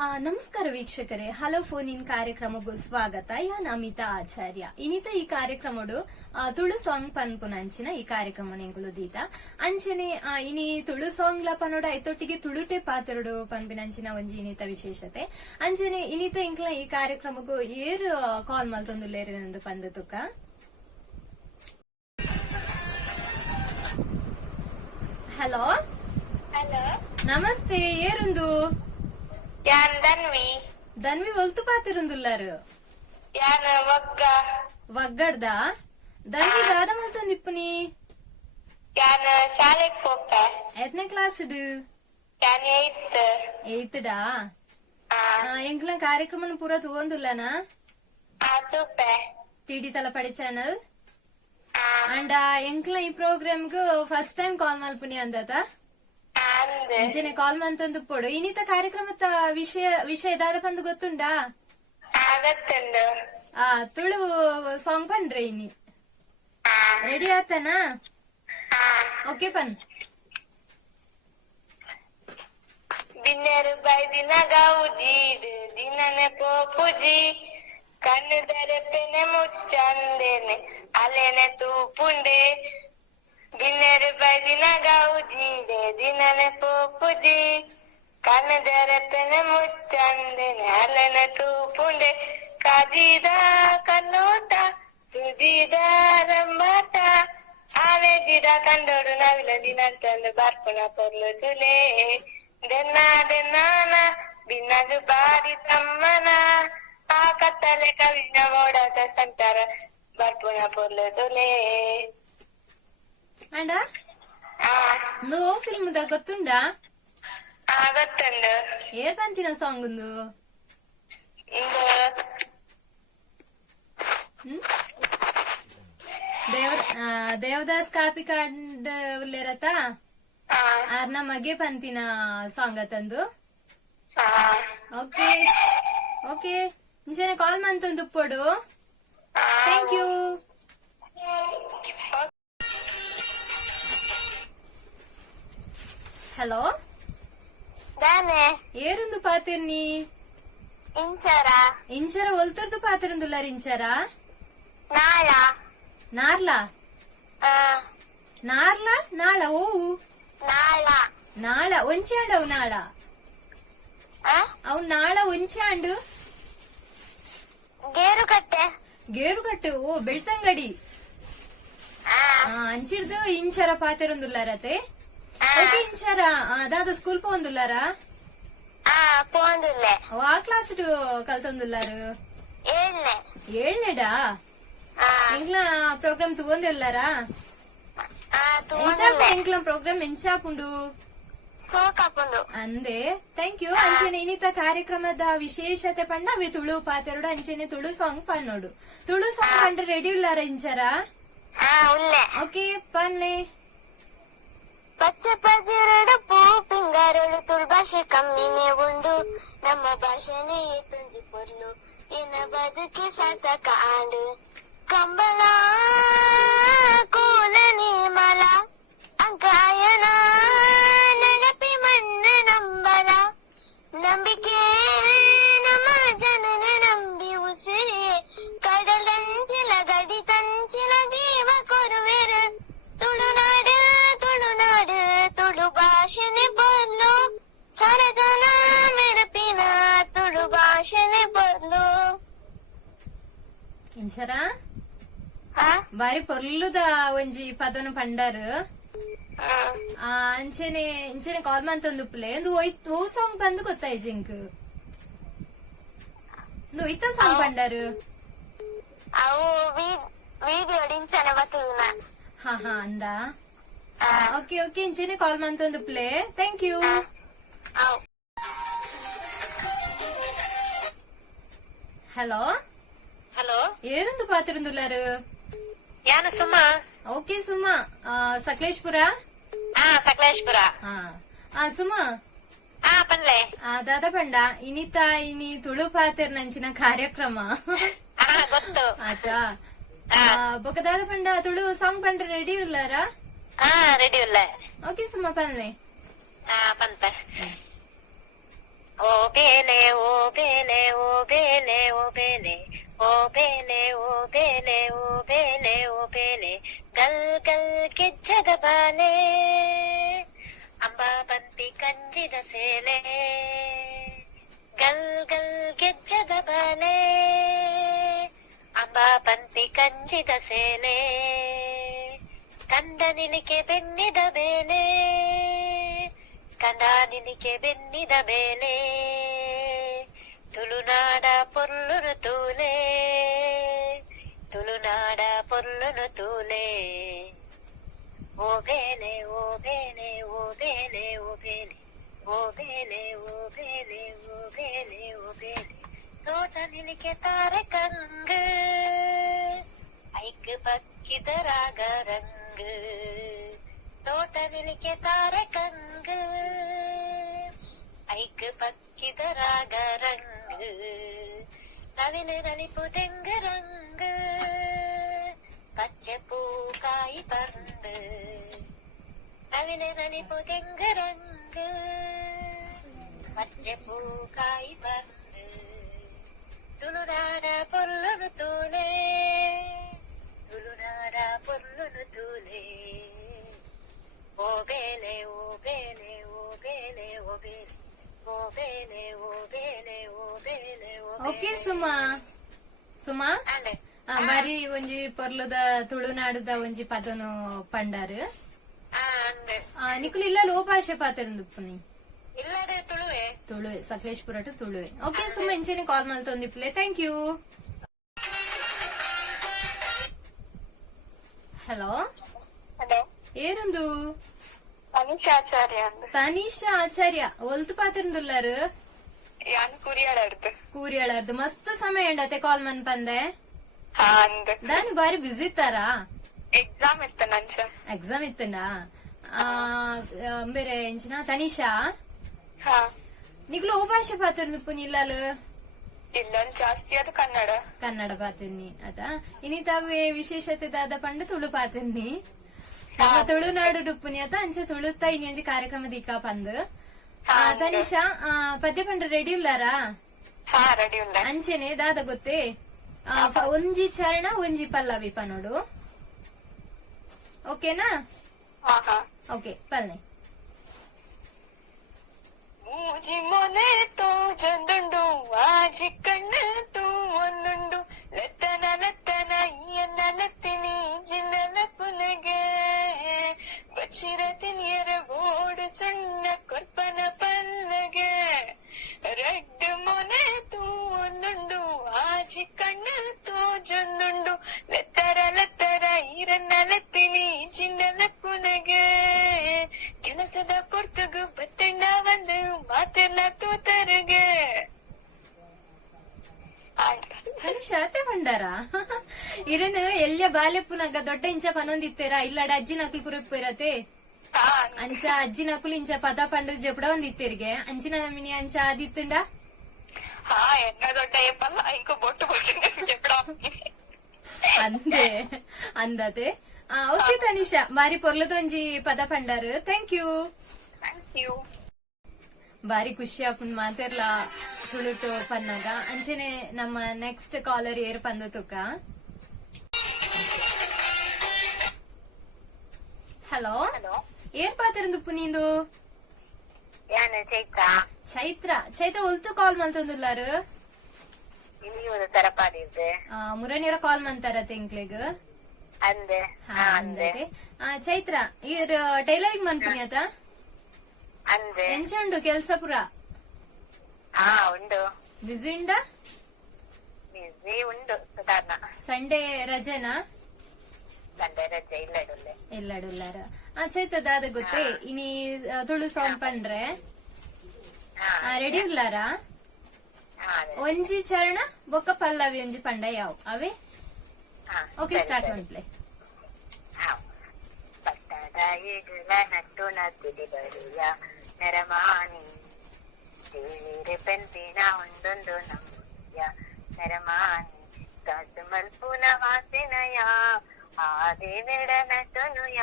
ನಮಸ್ಕಾರ ವೀಕ್ಷಕರೇ, hello phone in ಕಾರ್ಯಕ್ರಮಗೂ ಸ್ವಾಗತ. ಯಾನ್ ಅಮಿತಾ ಆಚಾರ್ಯ. ಇನ್ನಿತ ಈ ಕಾರ್ಯಕ್ರಮಡು ತುಳು ಸಾಂಗ್ ಪನ್ಪುನಂಚಿನ ಈ ಕಾರ್ಯಕ್ರಮ ಎಂಗುಲು ದೀತ ಅಂಚನೆ ಇನಿ ತುಳು ಸಾಂಗ್ ಲ ಪನೋಡ ಐತೊಟ್ಟಿಗೆ ತುಳುಟೆ ಪಾತ್ರಡು ಪನ್ಪಿನಂಚಿನ ಒಂಜಿ ಇನ್ನಿತ ವಿಶೇಷತೆ ಅಂಚನೆ ಇನ್ನಿತ ಇಂಕ್ಲ ಈ ಕಾರ್ಯಕ್ರಮಗೂ ಏರು ಕಾಲ್ ಮಲ್ತೊಂದುಲ್ಲೇರೆಂದು ಪಂದು ತುಕ. ಹಲೋ ನಮಸ್ತೆ, ಏರುಂದು ಯಾನ್ ಧನ್ವಿ ಧನ್ವಿ ಒಲ್ತು ಪಾತಿರುಂದುಲ್ಲಾರು ಯಾನ್ ಒಗ್ಗಡ್ದ ಧನ್ವಿ ದಾದ ಮಲ್ತೊಂದಿಪ್ಪುನಿ ಯಾನ್ ಶಾಲೆಗ್ ಪೋಪ ಎತ್ನೇ ಕ್ಲಾಸ್ ಯಾನ್ ಏಯ್ತ್ ಡಾ ಎಂಕ್ಲ ಕಾರ್ಯಕ್ರಮ ಪೂರ ತಗೊಂದುಲ್ಲನ ತೂಪೆ ಟಿಡಿ ತಲಪಡೆ ಚಾನಲ್ ಅಂಡ ಎಂಕ್ಲ ಈ ಪ್ರೋಗ್ರಾಮ್ ಗೂ ಫಸ್ಟ್ ಟೈಮ್ ಕಾಲ್ ಮಲ್ಪುನಿ ಅಂದತ ಅಂದ್ ಅಂಚನೆ ಕಾಲ್ ಮಂತೊಂದು ಪೊಡು ಇನ್ನಿತ ಕಾರ್ಯಕ್ರಮದ ವಿಷಯ ದಾದ ಪಂದು ಗೊತ್ತುಂಡಾ? ಗೊತ್ತುಂಡು. ತುಳು ಸಾಂಗ್ ಪಂಡ್ರೆ ಇನಿ ರೆಡಿ ಆತನಾ? ಓಕೆ ಪನ್. ಬಿನ್ನೆರು ಬೈದಿನ ಗೌಜೀಡ್ ದಿನನೆ ಪೋಪುಜಿ ಕಣ್ಣು ದರೆಪೆನೆ ಮುಚ್ಚಂದೇನೆ ಅಲೆನೆ ತೂಪುಂಡೆ ಬಿನ್ನೆರು ಬೈದಿನ ಗೌಜೀಡೆ ದಿನನೆ ಪೋಪುಜಿ ಕಣ್ಣು ದರೆಪೆನೆ ಮುಚ್ಚಂದೇನೆ ಅಲೆನೆ ತೂಪುಂಡೆ ಕಾದಿದ ಕನ್ನೋಟ ಸುಜಿದ ರಂಬಾಟ ಆನೆ ಗಿಡ ಕಂಡೋಡು ನವಿಲ ದಿನಂತಂದು ಬರ್ಪುಣ ಪೊರ್ಲು ತುಲೆ ದೆನ್ನಾನ ಬಿನ್ನದು ಬಾರಿ ತಮ್ಮನ ಆ ಕತ್ತಲೆ ಕವಿನ ಮೋಡದ ಸಂತಾರ ಬರ್ಪುಣ ಪೊರ್ಲು ತುಲೆ. ಅಂಡ ನೋ ಫಿಲ್ಮ್ ದ ಗೊತ್ತುಂಡಾ? ಗೊತ್ತುಂಡು. ಏರ್ ಪಂತಿನ ಸಾಂಗ್ ಒಂದು ದೇವದಾಸ್ ಕಾಪಿ ಕಾರ್ಡ್ ಉಲ್ಲೇರತ ಆರ್ನ ಮಗೆ ಪಂತಿನ ಸಾಂಗ್ ತಂದು ಓಕೆ ಓಕೆ ಇಂಚನೆ ಕಾಲ್ ಮಂತೊಂದು ಉಪ್ಪೊಡು. Thank you. ಹಲೋ ಏರುಂದು ಪಾತಿರ್ನಿ ಇಂಚರ ಒಲ್ತರ್ದು ಪಾತಿರುಂದುಲ್ಲಾರ ಇಂಚರ ನಾರ್ಲಾ ನಾರ್ಲಾ ನಾಳ ಓವು ನಾಳ ಒಂಚಾಂಡು ಅವು ನಾಳ ಅವು ನಾಳ ಒಂಚಾಂಡು ಗೇರುಕಟ್ಟೆ ಓ ಬೆಳ್ತಂಗಡಿ ಅಂಚಿರ್ದು ಇಂಚರ ಪಾತಿರುಂದುಲ್ಲಾರತೆ ಓಕೆ ಇಂಚರ ಅದಾದ ಸ್ಕೂಲ್ ಪೋಂದುಲ್ಲಾರಾ ಆ ಕ್ಲಾಸ್ ಕಲ್ತೊಂದುಲ್ಲಾರು ಏಳ್ನೆಡಾ ಎಂಕ್ಲ ಪ್ರೋಗ್ರಾಮ್ ತಗೊಂದುಲ್ಲಾರಾ ಎಂಕ್ಲ ಪ್ರೋಗ್ರಾಮ್ ಎಂಚಾಪುಂಡು ಅಂದೆ. Thank you. ಅಂಚೆನೆ ಇನ್ನಿತ ಕಾರ್ಯಕ್ರಮದ ವಿಶೇಷತೆ ಪಂಡ ಅವಿ ತುಳು ಪಾತೆರಡು ಅಂಚೆನೆ ತುಳು ಸಾಂಗ್ ಪನ್ನೋಡು. ತುಳು ಸಾಂಗ್ ಪಂಡ್ರೆ ರೆಡಿ ಉಲ್ಲಾರ ಇಂಚರ? ಓಕೆ ಪನ್ನೆ. ಪಚ್ಚೆ ಪಜಿರಡು ಪೂ ಪಿಂಗಾರಳು ತುಳು ಭಾಷೆ ಕಮ್ಮಿನೇ ಉಂಡು ನಮ್ಮ ಭಾಷೆನೇ ತುಂಜಿ ಪೊರ್ಲು ಇನ್ನ ಬದುಕಿ ಸಾರ್ಥಕ ಆಂಡು ಕಂಬಳ ಕೂಲನಿ ಮಲ ಅಂಕಾಯನ ನೆನಪಿ ಮಣ್ಣು ನಂಬಲ ನಂಬಿಕೆ ನಮ್ಮ ಜನನೆ ನಂಬಿ ಉಸಿರಿ ಕಡಲಂಚಿಲ ಗಡಿ ತಂಚಿಲ ಜೀವ ಕೊರುವೆರು ತುಳುನಾಡು ತುಳುನಾಡು ತುಳು ಭಾಷೆನೆ ಬರ್ಲು ಸರಗನ ಮೆರಪಿನ ತುಳು ಭಾಷೆನೆ ಬರ್ಲು ಇಂಚರ ಬಾರಿ ಪೊರ್ಲುದ ಒಂಜಿ ಪದನು ಪಂಡಾರು ಅಂಚೆನೆ ಇಂಚೆನೆ ಕಾಲ್ ಮಂತೊಂದು ಉಪ್ಪಲೆ ಒಂದು ಓ ಸಾಂಗ್ ಬಂದು ಗೊತ್ತಾಯ್ತು ಜಿಂಕ್ ಒಯ್ತ ಸಾಂಗ್ ಪಂಡಾರು ಅವು ವಿಡಿಯೋ ಡಿಂಚನೆ ಬರ್ತದ ಹಾ ಅಂದ. ಓಕೆ ಓಕೆ ಇಂಚೆನೆ ಕಾಲ್ ಮಂತೊಂದು ಉಪ್ಪಲೆ. Thank you. ಹಲೋ ಏರುಂದು ಪಾತಿರುಂದುಲ್ಲಾರು? ಯಾನು ಸುಮಾ. ಓಕೆ ಸುಮಾ ಸಕಲೇಶ್ಪುರ ಸುಮಾ ಪನ್ಲೆ ದಾದ ಪಂಡ ಇನ್ನಿತ ಇನಿ ತುಳು ಪಾತೆರ್ ನಂಚಿನ ಕಾರ್ಯಕ್ರಮ ಗೊತ್ತು ಆತಾ ಬೊಕ ದಾದ ಪಂಡ ತುಳು ಸಾಂಗ್ ಪಂಡ್ರೆ ರೆಡಿ ಉಲ್ಲಾರ? ರೆಡಿ ಉಲ್ಲ. ಓಕೆ ಸುಮಾ ಪನ್ಲೆ ಪಂತ ಓ ಬೇಲೆ ಬೇಲೆ ಓ ಬೇಲೆ ಓ ಬೇಲೆ ಓ ಬೇಲೆ ಗಲ್ ಗಲ್ ಗೆಜ್ಜದ ಬಾಲೆ ಅಂಬಾ ಬಂತಿ ಕಂಜಿದ ಸೇಲೆ ಗಲ್ ಗಲ್ ಗೆಜ್ಜದ ಬಾಲೆ ಅಂಬಾ ಬಂತಿ ಕಂಜಿದ ಸೇಲೆ ಕಂದ ನಿಲಿಕೆ ಬೆನ್ನಿದ ಬೇಲೆ ಕಂದ ನಿಲಿಕೆ ಬೆನ್ನಿದ ಬೇಲೆ ತುಳುನಾಡ ಪೊರ್ಲುನು ತೂಲೆ ತುಳುನಾಡ ಪೊರ್ಲುನು ತೂಲೆ ಓ ಬೇಲೆ ಓ ಬೇಲೆ ಓ ಬೇಲೆ ಓ ಬೇಲೆ ಓ ಬೇಲೆ ಓ ಬೇಲೆ ಓ ಬೇಲೆ ಓ ಬೇಲೆ ತೋಟ ನಿಲಿಕೆ ತಾರೆ ಕಂಗ್ ಐಕ್ ಬಕ್ಕಿದ ರಾಗ ರಂಗ್ ತೋಟ ನಿಲಿಕೆ ತಾರೆ ಕಂಗ್ ಐಕ್ ಬಕ್ಕಿದ ರಾಗ ರಂಗ್ ನವಿಲೆ ನಲಿಪು ತೆಂಗ ರಂಗ್ പച്ച പൂക്കായി പറന്ന് നവിലെ നലിപ്പു തെങ്കരങ്ക് പച്ച പൂക്കായി പറന്ന് തുളുനാട പൊല്ലുന്നു തൂലേ തുളുനാട പൊല്ലുന്നു തൂലേ ഓ ബേലെ ഓ ബേലെ ഓ ബേലെ ഓ ബേലെ ಓ ಬೇಲೆ ಓ ಬೇಲೆ ಓ ಬೇಲೆ ಓ ಓಕೆ ಸುಮಾ ಸುಮಾ ಅಲೆ ಬಾರಿ ಒಂಜಿ ಪೊರ್ಲುದ ತುಳುನಾಡುದ ಒಂಜಿ ಪದನು ಪಂಡಾರು ಅಂದೆ ನಿಕುಲು ಇಲ್ಲ ಲೋಪಾಶೆ ಪಾತಿರುಂದುಪ್ಪುನಿ ಇಲ್ಲಡೆ ತುಳುವೆ ತುಳುವೆ ಸಕಲೇಶ್ಪುರ ಟು ತುಳುವೆ ಓಕೆ ಸುಮಾ ಇಂಚೆನೆ ಕಾಲ್ ಮಲ್ತೊಂದಿಪ್ಲೆ ಥ್ಯಾಂಕ್ ಯು ಹಲೋ ಹಲೋ ಏರುಂದು ಅನಿಶಾಚಾರ್ಯ ಅಂದ್ ತನೀಶಾ ಆಚಾರ್ಯ ಒಲ್ತು ಪಾತಿರುಂದುಲ್ಲಾರು ಯಾನ್ ಕುರಿಯಾಳಾಡ್ದು ಕೂರಿಯಾಳರ್ದು ಮಸ್ತ್ ಸಮಯ ಎಂಡತೆ ಕಾಲ್ ಮನ್ ಪಂದೆ ಹಾ ಅಂದ್ ದಾನಿ ಬಾರಿ ಬಿಸಿ ಇತ್ತಾರಾ ಎಕ್ಸಾಮ್ ಇತ್ತ ನಂಚ ಎಕ್ಸಾಮ್ ಇತ್ತಂಡ ಬೇರೆ ಎಂಚಿನ ತನಿಷಾ ಹಾ ನಿಗ್ಲು ಓ ಭಾಷೆ ಪಾತಿರ್ದು ಪುನಿಲ್ಲಾಲು ಇಲ್ಲಲ್ಲಿ ಜಾಸ್ತಿ ಅದು ಕನ್ನಡ ಕನ್ನಡ ಪಾತಿರ್ನಿ ಅದ ಇನ್ನಿತಾವೆ ವಿಶೇಷತೆ ದಾದ ಪಂಡ ತುಳು ಪಾತಿರ್ನಿ ತುಳುನಾಡು ಡುಪ್ಪುನಿ ಅತ ಅಂಚೆ ತುಳುತ್ತ ಇನ್ನೊಂಜಿ ಕಾರ್ಯಕ್ರಮ ದಿಕ್ಕ ಪಂದ್ ತನಿಷಾ ಪದ್ಯ ಪಂಡ ರೆಡಿ ಉಲ್ಲಾರಾ ಹಾ ರೆಡಿ ಉಲ್ಲ ಅಂಚೆನೆ ದಾದ ಗೊತ್ತೇ ಒಂಜಿ ಚರಣ ಒಂಜಿ ಪಲ್ಲವಿ ಪನೋಡು ಓಕೆನಾ ಹಾ ಹಾ ಓಕೆ ಪಲ್ನೆ ಮೂಜಿ ಮೊನೆ ತೂ ಜಂದುಂಡು ಆಜಿ ಕಣ್ಣು ತೂ ಒಂದುಂಡು ಲತ್ತನ ಲತ್ತನ ಈಯನ್ನ ಲತ್ತಿನಿ ಜಿನ್ನಲ ಪುನಗೆ ಬಚ್ಚಿರ ತಿನಿಯರ ಬೋಡು ಸಣ್ಣ ಕೊರ್ಪನ ಪಲ್ಲಗೆ ರೆಡ್ ಮೊನೆ ತೂ ಒಂದುಂಡು ಆಜಿ ಕಣ್ಣು ತೂ ಜಂದುಂಡು ಲತ್ತರ ಲತ್ತರ ಈರನ್ನ ಲತ್ತಿನಿ ಜಿನ್ನಲ ಪುನಗೆ ಕೆಲಸದ ಪೊರ್ತುಗು ಬತ್ತಣ್ಣ ಒಂದು ಮಾತೆಲ್ಲ ತೂತರಿಗೆ ಶಾತೆ ಪಂಡಾರ ಇರನು ಎಲ್ಯ ಬಾಲ್ಯ ಪುನಗ ದೊಡ್ಡ ಇಂಚ ಪನೊಂದಿತ್ತೇರಾ ಇಲ್ಲಡ ಅಜ್ಜಿ ನಕುಲು ಪುರಪ್ಪು ಇರತೆ ಅಂಚ ಅಜ್ಜಿ ನಕುಲು ಇಂಚ ಪದ ಪಂಡ ಜಪಡ ಒಂದಿತ್ತೇರಿಗೆ ಅಂಚಿನ ನಮಿನಿ ಅಂಚ ಆದಿತ್ತುಂಡ ಹಾ ಎನ್ನ ದೊಡ್ಡ ಏಪಲ್ಲ ಇಂಕೊ ಬೊಟ್ಟು ಬೊಟ್ಟು చెప్పడా ಅಂದೆ ಅಂದತೆ ಓಕೆ ತನಿಷಾ ಬಾರಿ ಪೊರ್ಲದೊಂಜಿ ಪದ ಪಂಡಾರು ಥ್ಯಾಂಕ್ ಯು ಥ್ಯಾಂಕ್ ಯು ಬಾರಿ ಖುಷಿ ಆಪುಂಡ್ ಮಾತೆರ್ಲ ತುಳುಟು ಪನ್ನಾಗ ಅಂಚೆನೆ ನಮ್ಮ ನೆಕ್ಸ್ಟ್ ಕಾಲರ್ ಏರ್ ಪಂದು ತುಕ ಹಲೋ ಹಲೋ ಏರ್ ಪಾತಿರಂದುಪ್ಪು ನೀಂದು ಯಾನ ಚೈತ್ರ ಚೈತ್ರ ಚೈತ್ರ ಉಲ್ತು ಕಾಲ್ ಮಲ್ತೊಂದುಲ್ಲಾರು ಇಲ್ಲಿ ಒಂದು ತರಪಾಡಿದ್ದೆ ಮುರಣಿಯರ ಕಾಲ್ ಮಂತಾರ ತಿಂಕ್ಲೆಗ್ ಅಂದೆ ಅಂದೆ ಚೈತ್ರ ಈರ್ ಟೈಲರಿಂಗ್ ಮನ್ಪುನಿ ಆತ ಅಂದೆ ಎಂಚ ಉಂಡು ಕೆಲ್ಸ ಪುರ ಹಾ ಉಂಡು ಬಿಸಿ ಉಂಡ ಬಿಸಿ ಉಂಡು ಸಾಧಾರಣ ಸಂಡೇ ರಜೆನಾ ಸಂಡೆ ರಜೆ ಇಲ್ಲ ಇಡುಲ್ಲೆ ಎಲ್ಲಡುಲ್ಲಾರ ಚೈತ್ರ ದಾದ ಗೊತ್ತೇ ಇನಿ ತುಳು ಸಾಂಗ್ ಪಂಡ್ರೆ ರೆಡಿ ಉಲ್ಲಾರಾ ಒಂಜಿ ಚರಣ ಬೊಕ್ಕ ಪಲ್ಲವಿ ಒಂಜಿ ಪಂಡ ಯಾವ್ ಅವೇ ಓಕೆ ಸ್ಟಾರ್ಟ್ ಮಾಡ್ಲೆ ಪಟ್ಟದ ಈಗಲ ನಟ್ಟು ನತ್ತಿಡಿ ಬರಿಯ ನೆರಮಾನಿ ದೇವಿರೆ ಪೆಂಪಿನ ಒಂದೊಂದು ನಮ್ಮಯ್ಯ ನೆರಮಾನಿ ಕಾಸು ಮಲ್ಪುನ ವಾಸಿನಯ ಆ ದೇವಿರ ನಟನುಯ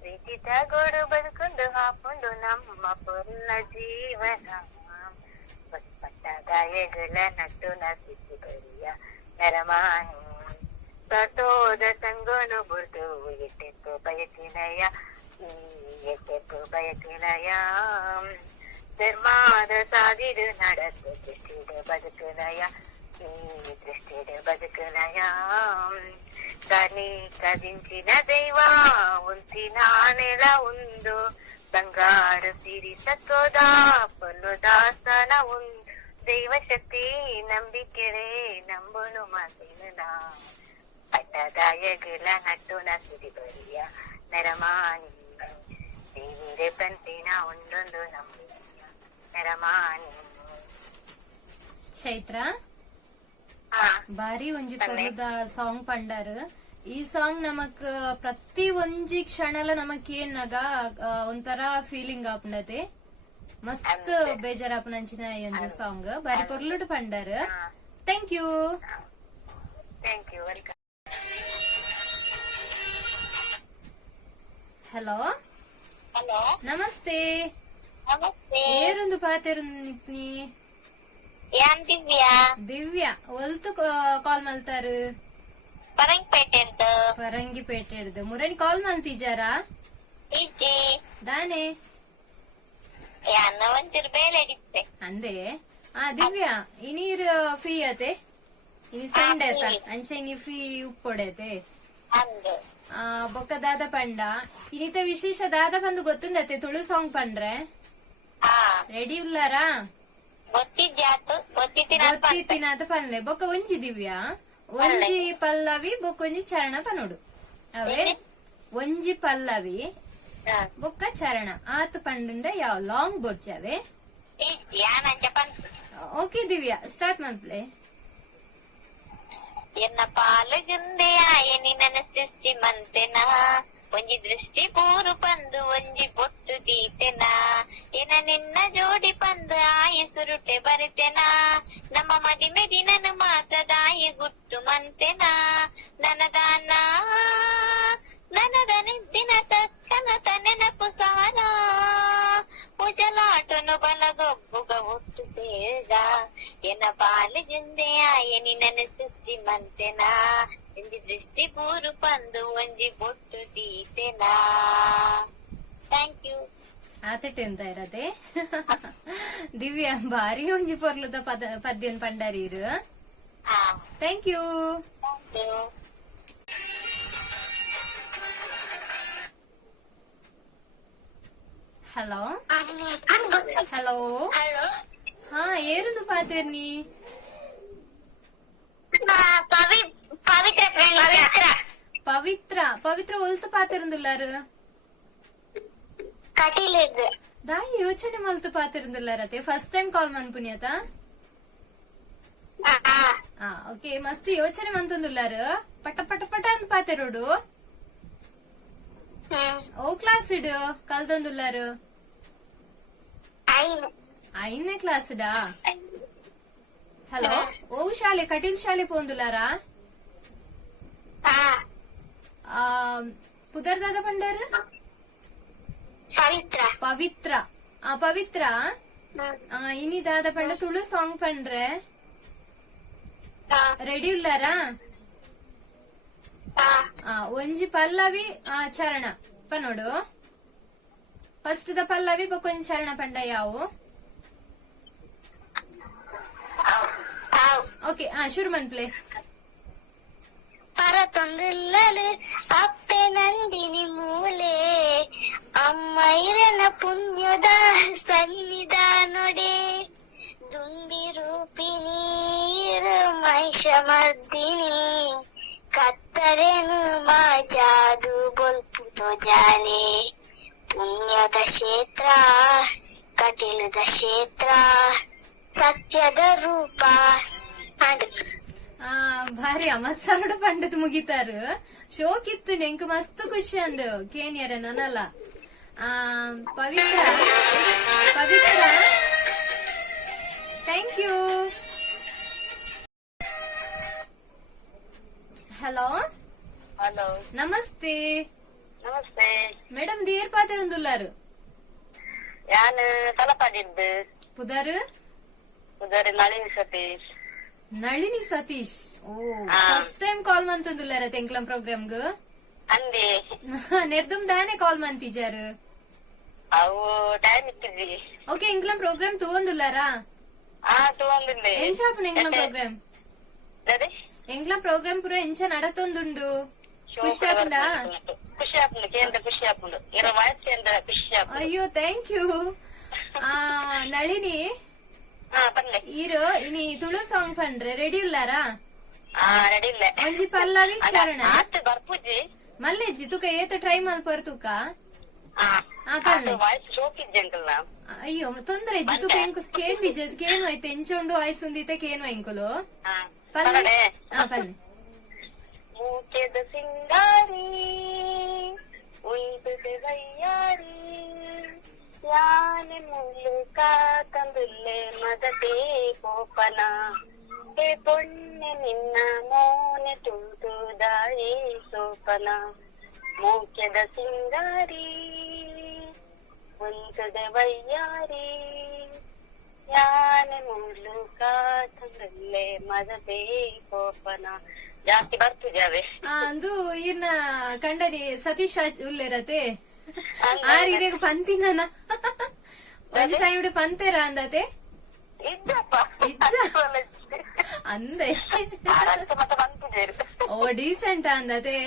ಪ್ರೀತಿತ ಗೋಡು ಬದುಕೊಂಡು ಹಾಕೊಂಡು ನಮ್ಮ ಪುಲ್ಲ ಜೀವನ ಪಟ್ಟದ ಈಗಲ ನಟ್ಟು ನತ್ತಿಡಿ ಬರಿಯ ನೆರಮಾನಿ ತಟೋದ ಸಂಗೋನು ಬುರ್ದು ಎಟ್ಟೆತ್ತು ಬಯಕಿನಯ ಎಟ್ಟೆತ್ತು ಬಯಕಿನಯ ಧರ್ಮಾದ ಸಾದಿದು நடத்து ದೃಷ್ಟಿದ ಬದುಕನಯ ಈ ದೃಷ್ಟಿದ ಬದುಕನಯ ಕನಿ ಕದಿಂಚಿನ ದೈವ ಉಂಚಿನ ನೆಲ ಉಂದು ಬಂಗಾರ ಸಿರಿ ಸತ್ತೋದ ಪೊನ್ನು ದಾಸನ ಉಂದು ದೈವ ಶಕ್ತಿ ನಂಬಿಕೆರೆ ನಂಬುನು ಮಾತಿನ ಪಟ್ಟದಾಯಗಳ ನಟ್ಟು ನಸಿರಿ ಬರಿಯ ನರಮಾನಿ ದೇವಿರೆ ಪಂತಿನ ಒಂದೊಂದು ನಂಬಿಯ ನರಮಾನಿ ಚೈತ್ರ ಹಾ ಬಾರಿ ಒಂಜಿ ಪೊರ್ಲುದ ಸಾಂಗ್ ಪಂಡಾರ್ ಈ ಸಾಂಗ್ ನಮಕ್ ಪ್ರತಿ ಒಂಜಿ ಕ್ಷಣಲ ನಮಕ್ ಏನಾಗ ಒಂಥರ ಫೀಲಿಂಗ್ ಆಪುಂಡತೆ ಮಸ್ತ್ ಬೇಜಾರಾಪುನಂಚಿನ ಈ ಒಂದು ಸಾಂಗ್ ಬಾರಿ ಪೊರ್ಲುಡ್ ಪಂಡಾರ್ thank you. Thank you welcome. Hello hello ನಮಸ್ತೆ. ನಮಸ್ತೆ. ಏರೊಂದು ಪಾತೆರೊಂದು ನಿಪ್ನಿ ಯಾನ್ ದಿವ್ಯಾ ದಿವ್ಯಾ ಒಲ್ತು ಕಾಲ್ ಮಲ್ತಾರು ಪರಂಗ್ಪೇಟೆ ಅಂತ ಪರಂಗಿಪೇಟೆ ಹಿಡ್ದು ಮುರಣಿ ಕಾಲ್ ಮಲ್ತಿಜಾರಾ ಇಜ್ಜಿ ದಾನೆ ಯಾನ ಒಂಚೂರು ಬೇಲೆ ಹಿಡಿತೆ ಅಂದೆ ದಿವ್ಯಾ ಇನೀರ್ ಫ್ರೀ ಆತೆ ಇನಿ ಸಂಡೆ ಆತ ಅಂಚೆ ಇನಿ ಫ್ರೀ ಉಪ್ಪೊಡೈತೆ ಅಂದು ಬೊಕ್ಕ ದಾದ ಪಂಡ ಇನಿತ ವಿಶೇಷ ದಾದ ಬಂದು ಗೊತ್ತುಂಡತೆ ತುಳು ಸಾಂಗ್ ಪಂಡ್ರೆ ಹಾ ರೆಡಿ ಉಲ್ಲಾರಾ ಗೊತ್ತಿದ್ಯಾತು ಗೊತ್ತಿತ್ತಿನಾತ ಪನ್ಲೆ ಬೊಕ್ಕ ಒಂಜಿ ದಿವ್ಯಾ ಒಂಜಿ ಪಲ್ಲವಿ ಬೊಕ್ಕ ಒಂಜಿ ಚರಣ ಪನೋಡು ಅವೇ ಒಂಜಿ ಪಲ್ಲವಿ ಬೊಕ್ಕ ಚರಣ ಆತ ಪಂಡ ಯಾವ ಲಾಂಗ್ ಬೊಡ್ಚಾವೆ ಇಜ್ಜಿ ಯಾನಂಚ ಪಂತು ಓಕೆ ದಿವ್ಯಾ ಸ್ಟಾರ್ಟ್ ಮಾಡ್ಪ್ಲೆ. ಎನ್ನ ಪಾಲಗುಂದೆ ಆಯನಿ ನನ್ನ ಸೃಷ್ಟಿ ಮಂತೆನ ಒಂಜಿ ದೃಷ್ಟಿ ಪೂರು ಪಂದು ಒಂಜಿ ಬೊಟ್ಟು ತೀತೆನ ಎನ ನಿನ್ನ ಜೋಡಿ ಪಂದು ಆಯಿ ಸುರುಟೆ ಬರಿತೆನ ನಮ್ಮ ಮದಿಮೆ ದಿನನು ಮಾತದಾಯಿ ಗುಟ್ಟು ಮಂತೆನ ನನದಾನ ನನದ ನಿದ್ದಿನ ತಕ್ಕನ ನೆನಪು ಸಾರ ಉಜಲಾಟನು ಬಲಗೊಬ್ಬುಗ ಒಟ್ಟು ಸೇರಿದ ಎನ್ನ ಪಾಲಗುಂದೆ ಆಯನಿ ನನ್ನ ಸೃಷ್ಟಿ ಮಂತೆನ ಒಂಜಿ ದೃಷ್ಟಿ ಪೂರು ಪಂದು ಒಂಜಿ ಬೊಟ್ಟು ತೀತೆನಾ. Thank you. ಆತಟೆ ಅಂತ ಇರದೆ ದಿವ್ಯಾ ಬಾರಿ ಒಂಜಿ ಪೊರ್ಲುದ ಪದ್ಯನ್ ಪಂಡಾರೀರು ಥ್ಯಾಂಕ್ ಯು. ಹಲೋ ಹಲೋ ಹಾ ಏರುದು ಪಾತೆರ್ನಿ ಪವಿತ್ರ ಪವಿತ್ರ ಒಲ್ತು ಪಾತಿರುಂದುಲ್ಲಾರು ದಾಯಿ ಯೋಚನೆ ಮಲ್ತು ಪಾತಿರುಂದುಲ್ಲಾರತೆ ಫಸ್ಟ್ ಟೈಮ್ ಕಾಲ್ ಮನ್ಪುಣ್ಯತ ಓಕೆ ಮಸ್ತ್ ಯೋಚನೆ ಮಂತುಂದುಲ್ಲಾರು ಪಟ ಪಟ ಪಟ ಅಂತ ಪಾತಿರೋಡು ಓ ಕ್ಲಾಸ್ ಇಡು ಕಲ್ತೊಂದುಲ್ಲಾರು 5ನೇ ಕ್ಲಾಸ್ ಡಾ ಹಲೋ ಓ ಶಾಲೆ ಕಟೀಲ್ ಶಾಲೆ ಪೋಂದುಲಾರಾ ಪುದರ್ ದಾದ ಪಂಡಾರ ಪವಿತ್ರ ಪವಿತ್ರ ಇನಿ ದಾದ ಪಂಡ ತುಳು ಸಾಂಗ್ ಪಂಡ್ರೆ ರೆಡಿ ಉಲ್ಲಾರಾ ಒಂಜಿ ಪಲ್ಲವಿ ಚರಣ ಪನೋಡು ಫಸ್ಟ್ ದ ಪಲ್ಲವಿ ಬೊಕೊಂಜಿ ಚರಣ ಪಂಡ ಯಾವು ಓಕೆ ಶುರು ಮನ್ಪ್ಲೆ. ಪರತೊಂದುಲ್ಲಲು ಅಪ್ಪೆ ನಂದಿನಿ ಮೂಲೆ ಅಮ್ಮೈರನ ಪುಣ್ಯದ ಸನ್ನಿಧಾನೊಡೆ ದುಂಬಿ ರೂಪಿಣಿ ಮಹಿಷಮರ್ದಿನಿ ಕತ್ತರೆನು ಮಾಜಾದು ಬೊಲ್ಪುತೋ ಜಾಲೆ ಪುಣ್ಯದ ಕ್ಷೇತ್ರ ಕಟೀಲದ ಕ್ಷೇತ್ರ ಸತ್ಯದ ರೂಪ ಭಾರಿ ಅಮಸಾರಡು ಪಂಡದ್ ಮುಗಿತಾರು ಶೋಕ್ ಇತ್ತು ನೆಂಕ್ ಮಸ್ತ್ ಖುಷಿ ಅಂಡು ಕೇನಿಯರ ನನಲ್ಲ ಪವಿತ್ರ ಪವಿತ್ರ ಥ್ಯಾಂಕ್ ಯು. ಹಲೋ ಹಲೋ ನಮಸ್ತೆ. ನಮಸ್ತೆ ಮೇಡಮ್ ದೇರ್ ಪಾತಿರುಂದುಲ್ಲಾರು ಯಾನು ತಲಪದಿದ್ದು ಪುದರ್ ನಳಿನ್ ಸತೀಶ್ ನಳಿನಿ ಸತೀಶ್ ಓ ఆ. ಫಸ್ಟ್ ಟೈಮ್ ಕಾಲ್ ಮಂತಂದುಲ್ಲಾರ ತೆಂಕ್ಲಂ ಪ್ರೋಗ್ರಾಮ್ ಗ್ ಅಂದೆ ನೆರ್ದುಮ್ ದಾನೆ ಕಾಲ್ ಮಂತಿಜಾರು ಅವು ಟೈಮ್ ಇಟ್ಟಿದ್ವಿ ಓಕೆ ಇಂಕ್ಲಂ ಪ್ರೋಗ್ರಾಮ್ ತಗೊಂದುಲ್ಲಾರಾ ತಗೊಂಡಿದ್ದೆ ಎಂಚಾಪುನ ಎಂಕ್ಲಂ ಪ್ರೋಗ್ರಾಮ್ ಅದೇ ಎಂಕ್ಲಂ ಪ್ರೋಗ್ರಾಮ್ ಪೂರ ಎಂಚ ನಡತೊಂದುಂಡು ಖುಷಿ ಆಪುಂಡ ಖುಷಿ ಆಪುಂಡು ಕೇಂದ್ರ ಖುಷಿ ಆಪುಂಡು ಇರೋ ವಯಸ್ಸಿಂದ ಖುಷಿ ಆಪುಂಡು ಅಯ್ಯೋ ಥ್ಯಾಂಕ್ ಯು ನಳಿನಿ ಪನ್ಲೆ ಈರು ಇನಿ ತುಳು ಸಾಂಗ್ ಪಂಡ್ರೆ ರೆಡಿ ಉಲ್ಲಾರಾ ರೆಡಿ ಇಲ್ಲ ಒಂಜಿ ಪಲ್ಲವಿ ಚರಣ ಆತು ಬರ್ಪುಜಿ ಮಲ್ಲೆಜ್ಜಿ ತುಕ ಏತ ಟ್ರೈ ಮಲ್ಪರ್ ತುಕ ಪಲ್ಲೆ ವಾಯ್ಸ್ ಸೋಕಿದ್ದೆ ಅಂಕಲ್ ಅಯ್ಯೋ ತೊಂದ್ರೆ ಇಜ್ಜಿ ತುಕ ಎಂಕು ಕೇಂದಿಜ್ಜಿ ಅದ್ ಕೇನು ಆಯ್ತು ಎಂಚೊಂಡು ವಾಯ್ಸ್ ಉಂದಿತ ಕೇನು ಎಂಕುಲು ಪಲ್ಲೆ ಪಲ್ಲೆ ಮೂಕೆದ ಸಿಂಗಾರಿ ಉಂಟು ವಯ್ಯಾರಿ ಯಾನೆ ಮೂಲಕ ತಂದುಲ್ಲೆ ಮದತೆ ಕೋಪನ ಹೇ ಪೊಣ್ಣೆ ನಿನ್ನ ಮೋನೆ ತುಂಟುದಾಯಿ ಸೋಪನ ಮೂಕೆದ ಸಿಂಗಾರಿ ಉಂಟದ ವಯ್ಯಾರಿ ಯಾನೆ ಮೂಲಕ ತಂದುಲ್ಲೆ ಮದತೆ ಕೋಪನ ಜಾಸ್ತಿ ಬರ್ತಿದ್ದಾವೆ ಅಂದು ಇನ್ನ ಕಂಡನಿ ಸತೀಶ್ ಉಲ್ಲೆರತೆ ಆರಿಗೆ ಪಂತಿನ ಒಂಜಿ ಟೈಮ್ ಪಂತೆರ ಅಂದತೆ ಇದ್ದಪ್ಪ ಅಂದೆ ಮತ್ತೆ ಬಂತಿದ್ದೇರು ಓ ಡೀಸೆಂಟ್ ಅಂದತೆ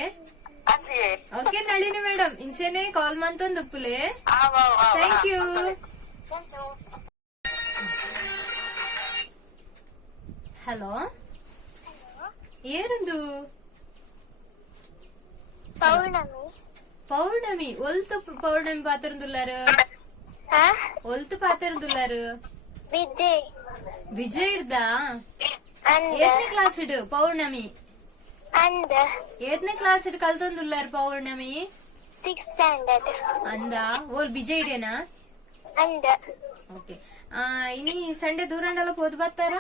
ಅದೇ ಓಕೆ ನಳಿನಿ ಮೇಡಮ್ ಇಂಚೆನೆ ಕಾಲ್ ಮಂತೊಂದು ಉಪ್ಪುಲೆ ಥ್ಯಾಂಕ್ ಯು ಹಲೋ ಏರುಂದು ಪೌರ್ಣಮಿ ಪೌರ್ಣಮಿ ಒಲ್ತು ಪೌರ್ಣಮಿ ಪಾತಿರುಂದುಲ್ಲಾರು ಒಲ್ತು ಪಾತಿರುಂದುಲ್ಲಾರು ವಿಜಯ್ ವಿಜಯ್ ಇಡ್ದ ಅಂದ ಏತ್ನೆ ಕ್ಲಾಸ್ ಇಡು ಪೌರ್ಣಮಿ ಅಂದ ಏತ್ನೆ ಕ್ಲಾಸ್ ಇಡು ಕಲ್ತೊಂದುಲ್ಲಾರು ಪೌರ್ಣಮಿ 6th ಸ್ಟ್ಯಾಂಡರ್ಡ್ ಅಂದ ಓಲ್ ವಿಜಯ್ ಇಡೇನಾ ಅಂದ ಓಕೆ ಇನಿ ಸಂಡೆ ದೂರಂಡಲ ಪೋದ್ ಬತ್ತಾರ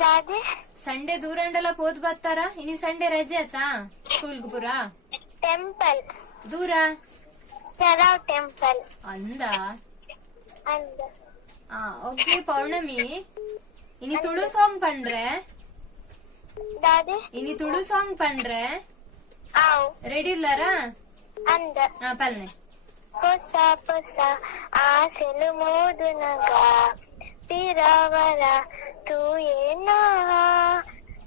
ದಾದಿ ಸಂಡೆ ದೂರಂಡಲ ಪೋದ್ ಬತ್ತಾರ ಇನಿ ಸಂಡೆ ರಜೆ ಆತಾ ಸ್ಕೂಲ್ಗ್ ಪುರ ಟೆಂಪಲ್ ದೂರ ಶರಾವ್ ಟೆಂಪಲ್ ಅಂದ ಅಂದ ಓಕೆ ಪೌರ್ಣಮಿ ಇನಿ ತುಳು ಸಾಂಗ್ ಪಂಡ್ರೆ ದಾದಿ ಇನಿ ತುಳು ಸಾಂಗ್ ಪಂಡ್ರೆ ಆವ್ ರೆಡಿ ಇಲ್ಲಾರಾ ಅಂದ ಪಲ್ನೆ ಹೊಸ ಹೊಸ ಆಸೆಲು ಮೋದುನಗ ತಿರವರ ತೂಯೇನ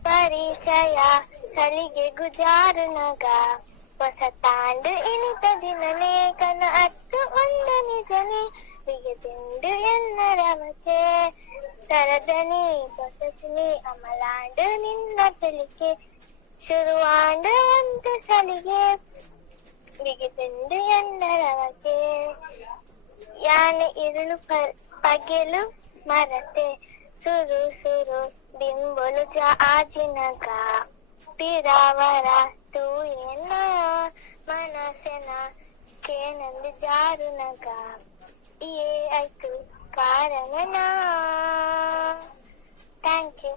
ಪರಿಚಯ ಸಲಿಗೆ ಗುಜಾರುನಗ ಹೊಸ ತಾಂಡು ಇನಿತ ದಿನ ಲೇಖನ ಅತ್ತು ಒಂದು ನಿಜನಿ ಬಿಗೆ ತಿಂಡು ಎನ್ನರವತೆ ಸರದನಿ ಹೊಸಸಿನಿ ಅಮಲಾಂಡು ನಿನ್ನ ತಿಳಿಕೆ ಶುರುವಾಂಡು ಒಂದು ಸಲಿಗೆ ಬಿಗೆ ತಿಂಡು ಎನ್ನರವತೆ ಯಾನೆ ಇರುಳು ಪಗೆಲು ಮರತೆ ಸುರು ಸುರು ದಿಂಬಲು ಆಜಿನಗ ಪಿರಾವರ ತೂಯೇನ ಮನಸ್ಸೆನ ಕೇನಂದು ಜಾರುನಗ ಏ ಆಯ್ತು ಕಾರಣನ ಥ್ಯಾಂಕ್ ಯು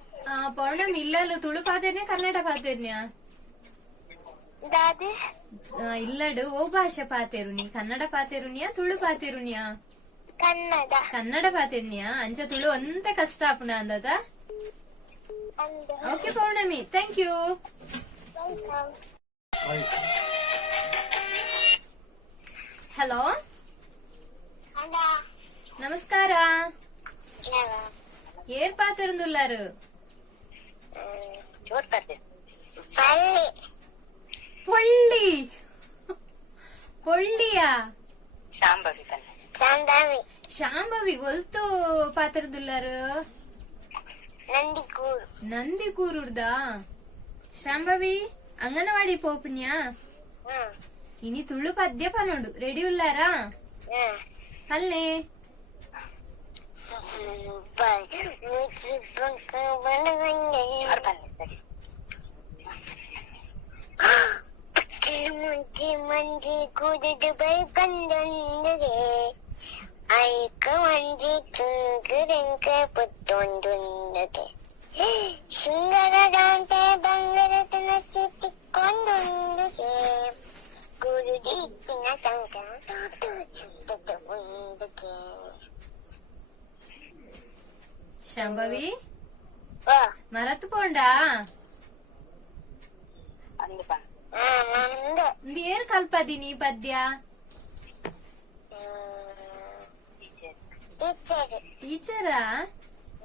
ಪೌರ್ಣಮಿ ಇಲ್ಲಲು ತುಳು ಪಾತೆರ್ನ್ಯಾ ಕನ್ನಡ ಪಾತೆರ್ನ್ಯಾ ದಾದಿ ಇಲ್ಲಡು ಓ ಭಾಷೆ ಪಾತೆರುನಿ ಕನ್ನಡ ಪಾತೆರುನಿಯಾ ತುಳು ಪಾತೆರುನಿಯಾ ಕನ್ನಡ ಕನ್ನಡ ಪಾತೆರ್ನ್ಯಾ ಅಂಚ ತುಳು ಅಂತ ಕಷ್ಟ ಆಪುನ ಅಂದದ ಅಂದ okay Pournami thank you welcome hello ಅಂದ ನಮಸ್ಕಾರ ಯಾವ ಏರ್ ಪಾತೆರುಂದುಲ್ಲಾರು ಜೋರ್ ಬರ್ದೆ ಅಲ್ಲಿ ಪೊಳ್ಳಿ ಪೊಳ್ಳಿಯಾ ಶಾಂಭವಿ ಶಾಂಭವಿ ಶಾಂಭವಿ ಒಲ್ತು ಪಾತ್ರದುಲ್ಲಾರು ನಂದಿಗೂರು ನಂದಿಕೂರುಡ್ದ ಶಾಂಭವಿ ಅಂಗನವಾಡಿ ಪೋಪನ್ಯಾ ಇನಿ ತುಳು ಪದ್ಯ ಪನೋಡು ರೆಡಿ ಉಲ್ಲಾರಾ ಅಲ್ಲೇ ಮುಂಚಿ ಮಂಜಿ ಕುಡಿದು ಬೈ ಬಂದೊಂದರೆ ಐಕ ಮಂಜಿ ತುಂಗುರೆಂಕ ಪುತ್ತೊಂದೊಂದಗೆ ಸುಂದರದಂತೆ ಬಂಗರತನ ಚಿತ್ತಿಕೊಂದೊಂದಗೆ ಗುರುಡಿ ಇತ್ತಿನ ಚಂಚ ಚಂದದ ಒಂದಗೆ ಶಾಂಭವಿ ಮರತು ಪೋಂಡಾ ಅಂದಪ್ಪ ಇಂದು ಏರ್ ಕಲ್ಪದಿನಿ ಪದ್ಯ ಟೀಚರಾ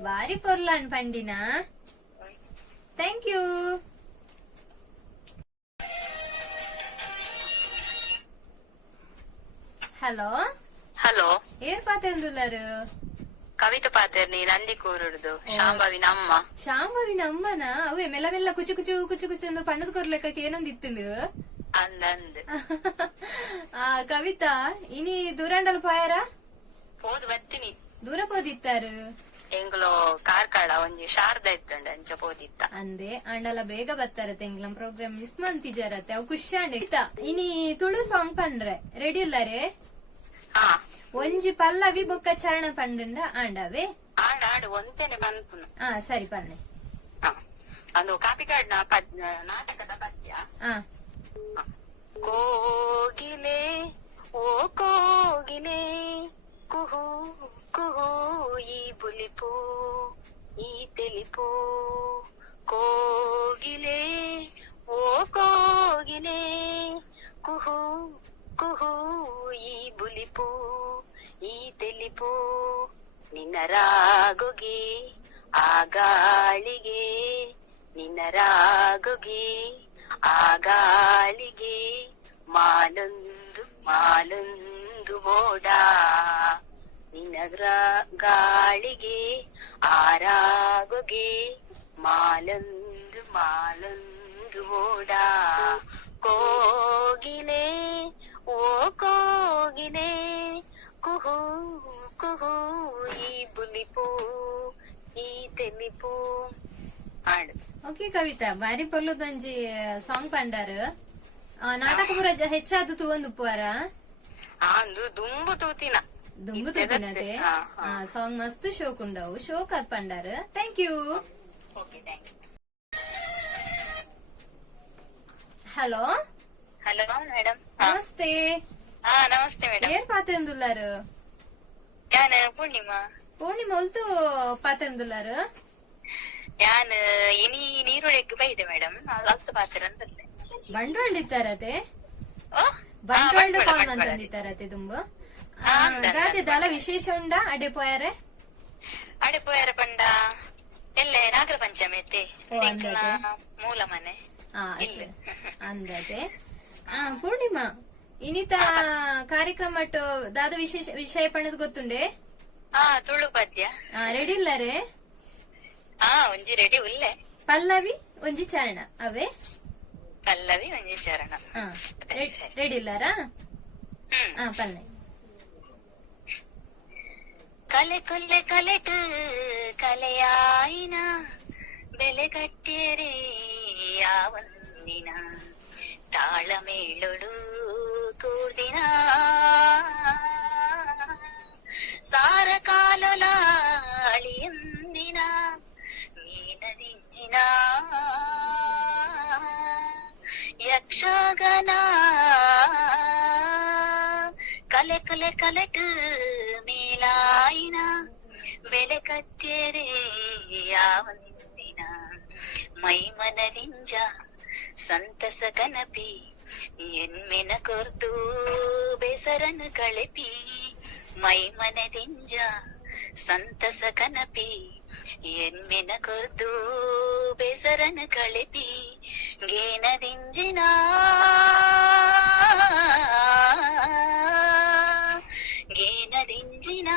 ಬಾರಿ ಪೊರ್ಲಾನ್ ಪಂಡಿನ ಥ್ಯಾಂಕ್ ಯು. ಹಲೋ ಹಲೋ, ಏರ್ ಪಾತ್ರಂದುಲ್ಲಾರು ಕವಿತ ಪಾತೆರ್ನಿ ನಂದಿ ಕೂರುಡ್ದು ಶಾಂಭವಿನ ಅಮ್ಮ. ಶಾಂಭವಿನ ಅಮ್ಮನ ಅವೇ ಮೆಲ್ಲ ಮೆಲ್ಲ ಕುಚು ಕುಚು ಕುಚು ಕುಚು ಎಂದು ಪಣ್ಣದ ಕೊರ್ಲೆಕ್ಕ ಏನೊಂದಿತ್ತು ಅಂದಂದ್ ಕವಿತಾ ಇನಿ ದೂರಂಡಲ್ ಪಾಯರ ಹೋದ್ ಬರ್ತೀನಿ. ದೂರ ಪೋದಿತ್ತಾರು ಎಂಗ್ಲೋ ಕಾರ್ಕಳ ಒಂಜಿ ಶಾರದಾ ಇತ್ತುಂಡ ಅಂಚ ಪೋದಿತ್ತ ಅಂದೆ ಅಂಡಲ ಬೇಗ ಬತ್ತಾರ ತೆಂಗ್ಲಂ ಪ್ರೋಗ್ರಾಮ್ ಮಿಸ್ ಮಂತಿಜಾರತ್ತೆ ಅವು ಖುಷಿ ಇನಿ ತುಳು ಸಾಂಗ್ ಪಂಡ್ರೆ ರೆಡಿ ಇಲ್ಲರೆ ಹಾ ಒಂಜಿ ಪಲ್ಲವಿ ಬೊಕ್ಕ ಚರಣ ಪಂಡ ಆಂಡವೆ ಆಡ್ ಆಡು ಒಂತೇನೆ ಬಂದ್ಪುನು. ಸರಿ ಪನ್ನೆ ಅದು ಕಾಪಿ ಕಾರ್ಡ್ ನಾಟಕದ ಪದ್ಯ. ಆ ಕೋಗಿಲೆ ಓ ಕೋಗಿಲೆ ಕುಹು ಕುಹು ಈ ಬುಲಿಪು ಈ ತೆಲಿಪು. ಕೋಗಿಲೆ ಓ ಕೋಗಿಲೆ ಕುಹು ಕುಹು ಈ ಬುಲಿಪು ಈ ತೆಲಿಪು. ನಿನ್ನ ರಾಗುಗೆ ಆ ಗಾಳಿಗೆ ನಿನ್ನ ರಾಗುಗೆ ಆ ಗಾಳಿಗೆ ಮಾಲೊಂದು ಮಾಲೊಂದು ಮೋಡ. ನಿನ್ನ ಗಾಳಿಗೆ ಆರಾಗುಗೆ ಮಾಲೊಂದು ಮಾಲೊಂದು ಮೋಡ. ಕೋಗಿಲೆ ಓ ಕೋಗಿಲೆ ಕುಹು ಕುಹು ಈ ಬುಲಿಪು ಈ ತೆಲಿಪು. ಹಾಡು ಓಕೆ ಕವಿತಾ ಬಾರಿ ಪೊಲ್ಲುದೊಂಜಿ ಸಾಂಗ್ ಪಂಡಾರು ನಾಟಕ ಪೂರ ಹೆಚ್ಚಾದು ತೂವೊಂದು ಉಪ್ಪುವಾರ ಅಂದು ದುಂಬು ತೂತಿನ ದುಂಬು ತೂತಿನತೆ ಸಾಂಗ್ ಮಸ್ತ್ ಶೋಕ್ ಉಂಡವು ಶೋಕ್ ಅದ್ ಪಂಡಾರು thank you. Okay thank you. Hello hello madam. ನಮಸ್ತೆ ನಮಸ್ತೆ ಮೇಡಮ್. ಏನ್ ಪಾತ್ರಂದುಲ್ಲಾರು ಯಾನ್ ಪೂರ್ಣಿಮಾ. ಪೂರ್ಣಿಮಾ ಹೊಲ್ತು ಪಾತ್ರಂದುಲ್ಲಾರು ಯಾನ್ ಇನಿ ನೀರುಳ್ಳಿಗೆ ಬೈದೆ ಮೇಡಮ್. ಅಲ್ತ ಪಾತ್ರ ಅಂತಲ್ಲೇ ಬಂಡವಾಳ ಇತ್ತಾರತೆ ಬಂಡವಾಳ ಕಾಲ್ ಅಂತಂದಿತ್ತಾರತೆ ತುಂಬಾ ದಾದೆ ದಾಲ ವಿಶೇಷ ಉಂಡ ಅಡೆ ಪೋಯಾರೆ ಅಡೆ ಪೋಯಾರ ಪಂಡ ಎಲ್ಲೆ ನಾಗರ ಪಂಚಮಿ ಐತೆ ಮೂಲ ಮನೆ ಅಂದತೆ. ಪೂರ್ಣಿಮಾ ಇನಿತ ಕಾರ್ಯಕ್ರಮ ದಾದ ವಿಷಯ ಪಣದ್ ಗೊತ್ತುಂಡೆ ತುಳು ಪದ್ಯ ರೆಡಿ ಇಲ್ಲರೆ ಒಂಜಿ ರೆಡಿ ಉಲ್ಲೆ ಪಲ್ಲವಿ ಒಂಜಿ ಚರಣ ಅವೇ ಪಲ್ಲವಿ ಒಂಜಿ ಶರಣ ರೆಡಿ ಇಲ್ಲಾರಾ ಪಲ್ಲೆ ಕಲೆ ಕೊಲ್ಲೆ ಕಲೆಟ್ ಕಲೆಯಾಯಿನ ಬೆಲೆ ಕಟ್ಟೇರೆ ಯಾವಂದಿನ ತಾಳಮೇಳೊಡು ಕೂಡಿನ ಸಾರ ಕಾಲೊಲಾಳಿಯಂದಿನ ಮೀನದಿಂಚಿನ ಯಕ್ಷಗನ ಕಲೆ ಕಲೆ ಕಲೆಟ್ ಮೇಲಾಯಿನ ಬೆಲೆ ಕತ್ತೇರೆ ಯಾವಂದಿನ ಮೈಮನದಿಂಜ ಸಂತಸ ಕನಪಿ ಎನ್ಮೆನ ಕೊರ್ದು ಬೇಸರನ ಕಳೆಪಿ ಮೈಮನದಿಂಜ ಸಂತಸ ಕನಪಿ ಎನ್ಮೆನ ಕೊರ್ದು ಬೇಸರನ ಕಳೆಪಿ ಗೇನದಿಂಜಿನ ಗೇನದಿಂಜಿನ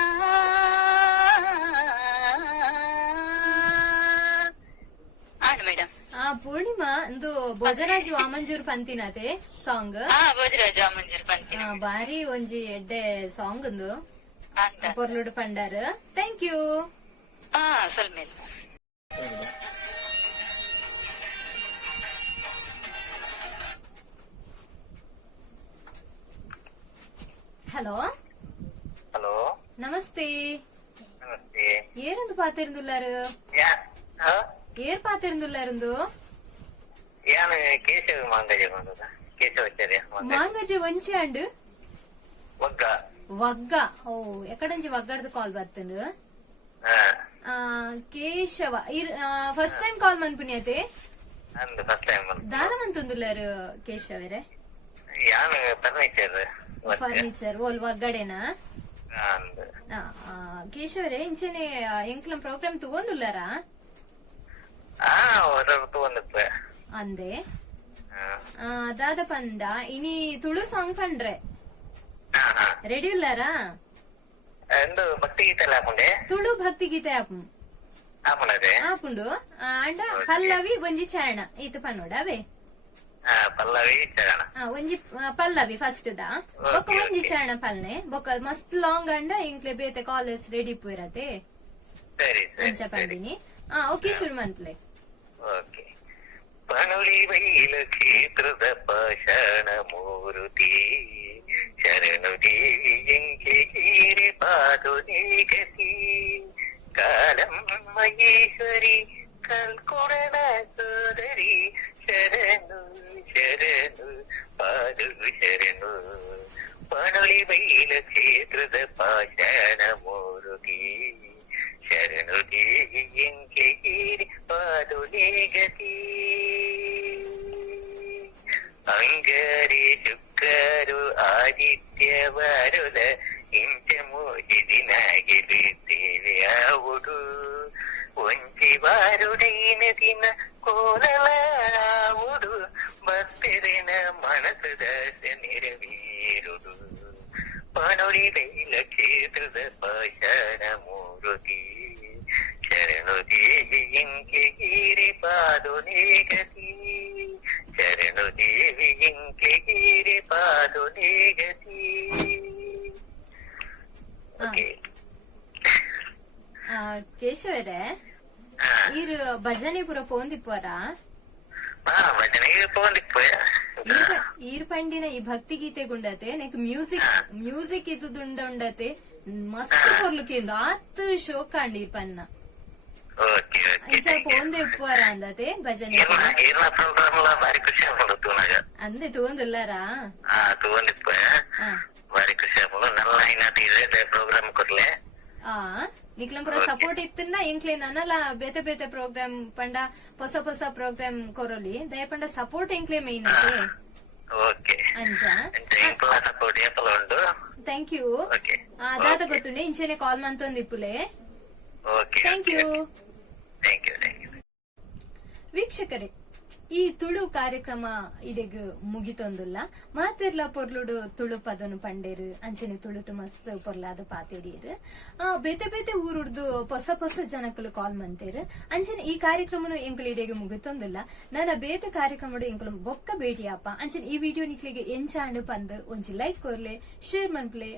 ಆಡು ಮೇಡಮ್. ಪೂರ್ಣಿಮಾ ಇಂದು ಭೋಜರಾಜ್ ವಾಮಂಜೂರ್ ಪಂತಿನತೆ ಸಾಂಗ್ ಭೋಜರಾಜ್ ವಾಮಂಜೂರ್ ಪಂತಿನ ಬಾರಿ ಒಂಜಿ ಎಡ್ಡೆ ಸಾಂಗ್ ಇಂದು ಪೊರ್ಲುಡು ಪಂಡಾರು ಥ್ಯಾಂಕ್ ಯು. ಸ್ವಲ್ಪ ಹಲೋ ಹಲೋ ನಮಸ್ತೆ ನಮಸ್ತೆ. ಏರಂದು ಪಾತಿರುಂದುಲ್ಲಾರು ಏರ್ ಪಾತಿರುಂದುಲ್ಲಾರು ಯಾನ್ ಕೇಶವ ಮಾಂಗಜ ಬಂದದ ಕೇಶವಾಚಾರ್ಯ ಮಾಂಗಜ ಒಂಚೆ ಅಂಡು ಒಗ್ಗ వగ్గ ఓ ఎక్కడి నుంచి వగ్గడది కాల్ బర్తుండు Keshava Keshava first time call ಮನ್ಪುಣ್ಯತೆ ಅಂದು ಫಸ್ಟ್ ಟೈಮ್ ದಾದ ಮಂತೊಂದುಲ್ಲಾರು ಕೇಶವರೇ ಯಾನು ಫರ್ನಿಚರ್ ಫರ್ನಿಚರ್ ಓಲ್ ಒಗ್ಗಡೆನಾ ಅಂದು ಕೇಶವರೇ ಇಂಚೆನೆ ಎಂಕ್ಲಂ ಪ್ರೋಗ್ರಾಮ್ ತಗೊಂದುಲ್ಲಾರಾ ಹೊರತು ಒಂದಪ್ಪ ಅಂದೆ ದಾದ ಪಂಡ ಇನಿ ತುಳು ಸಾಂಗ್ ಪಂಡ್ರೆ ರೆಡಿ ಉಲ್ಲಾರಾ ಎಂದು ಭಕ್ತಿ ಗೀತೆ ಎಲ್ಲ ಹಾಕೊಂಡೆ ತುಳು ಭಕ್ತಿ ಗೀತೆ ಹಾಕೊಂಡದೆ ಆಪುಂಡು ಅಂಡ ಪಲ್ಲವಿ ಒಂಜಿ ಚರಣ ಈತ ಪನ್ನೋಡ ಅವೇ ಪಲ್ಲವಿ ಚರಣ ಒಂಜಿ ಪಲ್ಲವಿ ಫಸ್ಟ್ ದಾ ಬೊಕ್ಕ ಒಂಜಿ ಚರಣ ಪಲ್ನೆ ಬೊಕ್ಕ ಮಸ್ತ್ ಲಾಂಗ್ ಅಂಡ ಇಂಕ್ಲೆ ಬೇತೆ ಕಾಲೇಜ್ ರೆಡಿ ಪೋಯಿರತೆ ಸರಿ ಅಂಚ ಪಂಡಿನಿ ಓಕೆ ಶುರು ಮನ್ಪ್ಲೆ ಓಕೆ ಪಣುಳಿ ಬೈಲ ಕ್ಷೇತ್ರದ ಪಾಷಾಣ ಮೂರುತಿ ಶರಣು ದೇವಿ ಎಂಕೆ ಗೀರಿ ಪಾದು ನೀಗತಿ ಕಾಲಮ್ಮಯೇಶ್ವರಿ ಕಲ್ಕೊಡನ ಸೋದರಿ ಶರಣು ಶರಣು ಪಾದು ಶರಣು ಪಣುಳಿ ಬೈಲ ಕ್ಷೇತ್ರದ ಪಾಷಾಣ ಮೂರುತಿ ಶರಣು ದೇವಿ ಎಂಕೆ ಗೀರಿ ಪಾದು ನೀಗತಿ ಅಂಗರಿ ಶುಕ್ರರು ಆದಿತ್ಯವರುಲ ಇಂಚ ಮೂಜಿ ದಿನಾಗಿರುತ್ತೇವೆ ಆವುಡು ಒಂಚಿ ವಾರುಡೈನ ದಿನ ಕೋಲಲಾವುಡು ಭಕ್ತರನ ಮನಸದ ನೆರವೇರುಡು ಪಣುಳಿ ಬೈಲ ಕ್ಷೇತ್ರದ ಪಾಷಾಣ ಮೂರುತಿ ಶರಣು ದೇವಿ ಇಂಕೆ ಗೀರಿ ಪಾದು ನೀಗತಿ ಶರಣು ದೇವಿ ಇಂಕೆ ಗೀರಿ ಪಾದು ನೀಗತಿ ಕೇಶವರೇ ಈರು ಭಜನೆ ಪುರ ಪೋಂದಿಪ್ಪರ ಭಜನೆಗೆ ಪೋಂದಿಪ್ಪ ಈರ್ ಪಂಡಿನ ಈ ಭಕ್ತಿ ಗೀತೆ ಗುಂಡತೆ ನೆಕ್ ಮ್ಯೂಸಿಕ್ ಇದು ಉಂಡತೆ ಮಸ್ತ್ ಕೊರ್ಲುಕಿಂದು ಆತ್ ಶೋಕ ಅಂಡಿ ಪನ್ನ ಓಕೆ ಅಂಚ ಪೋಂದೆ ಉಪ್ಪುವರ ಅಂದತೆ ಭಜನೆ ಏನ ಪ್ರೋಗ್ರಾಮ್ ಬಾರಿ ಖುಷಿ ಆಗ್ಬಿಡುತ್ತು ನನಗ ಅಂದೆ ತಗೊಂದುಲ್ಲಾರಾ ತಗೊಂಡಿಪ್ಪ ಬಾರಿ ಖುಷಿ ಆಗ್ಬೋದು ನಲ್ಲ ಇದೇ ಪ್ರೋಗ್ರಾಮ್ ಕೊಡ್ಲೆ ನಿಕ್ಲಂ ಪುರ ಸಪೋರ್ಟ್ ಇತ್ತನ್ನ ಇಂಕ್ಲೆ ನನ್ನಲ ಬೇತೆ ಬೇತೆ ಪ್ರೋಗ್ರಾಮ್ ಪಂಡ ಹೊಸ ಹೊಸ ಪ್ರೋಗ್ರಾಮ್ ಕೊರಲಿ ದಯ ಪಂಡ ಸಪೋರ್ಟ್ ಇಂಕ್ಲೆ ಮೇನ್ ಅದೇ ಓಕೆ ಅಂಚ ಸಪೋರ್ಟ್ ಏಪಲ ಉಂಟು ಥ್ಯಾಂಕ್ ಯು ಓಕೆ ದಾದ ಗೊತ್ತುಂಡೆ ಇಂಚೆನೆ ಕಾಲ್ ಮಂತೊಂದಿಪ್ಪುಲೆ okay thank you thank you thank you ವೀಕ್ಷಕರೇ ಈ ತುಳು ಕಾರ್ಯಕ್ರಮ ಇಡೆಗ್ ಮುಗಿತೊಂದುಲ್ಲ ಮಾತೆರ್ಲ ಪೊರ್ಲುಡು ತುಳು ಪದನು ಪಂಡೇರು ಅಂಚನೆ ತುಳುಟು ಮಸ್ತ್ ಪೊರ್ಲಾದ ಪಾತೇರಿಯರು ಬೇತೆ ಬೇತೆ ಊರುಡ್ದು ಹೊಸ ಹೊಸ ಜನಕ್ಕಲು ಕಾಲ್ ಮಂತೇರು ಅಂಚನೆ ಈ ಕಾರ್ಯಕ್ರಮನು ಎಂಕುಲು ಇಡೆಗೆ ಮುಗಿತೊಂದುಲ್ಲ ನನ್ನ ಬೇತೆ ಕಾರ್ಯಕ್ರಮ ಎಂಕುಲು ಬೊಕ್ಕ ಭೇಟಿಯಪ್ಪ ಅಂಚನೆ ಈ ವಿಡಿಯೋ ನಿಕ್ಲಿಗೆ ಎಂಚಾಂಡು ಪಂದ್ ಒಂಜಿ ಲೈಕ್ ಕೊರ್ಲೆ ಶೇರ್ ಮನ್ಪ್ಲೆ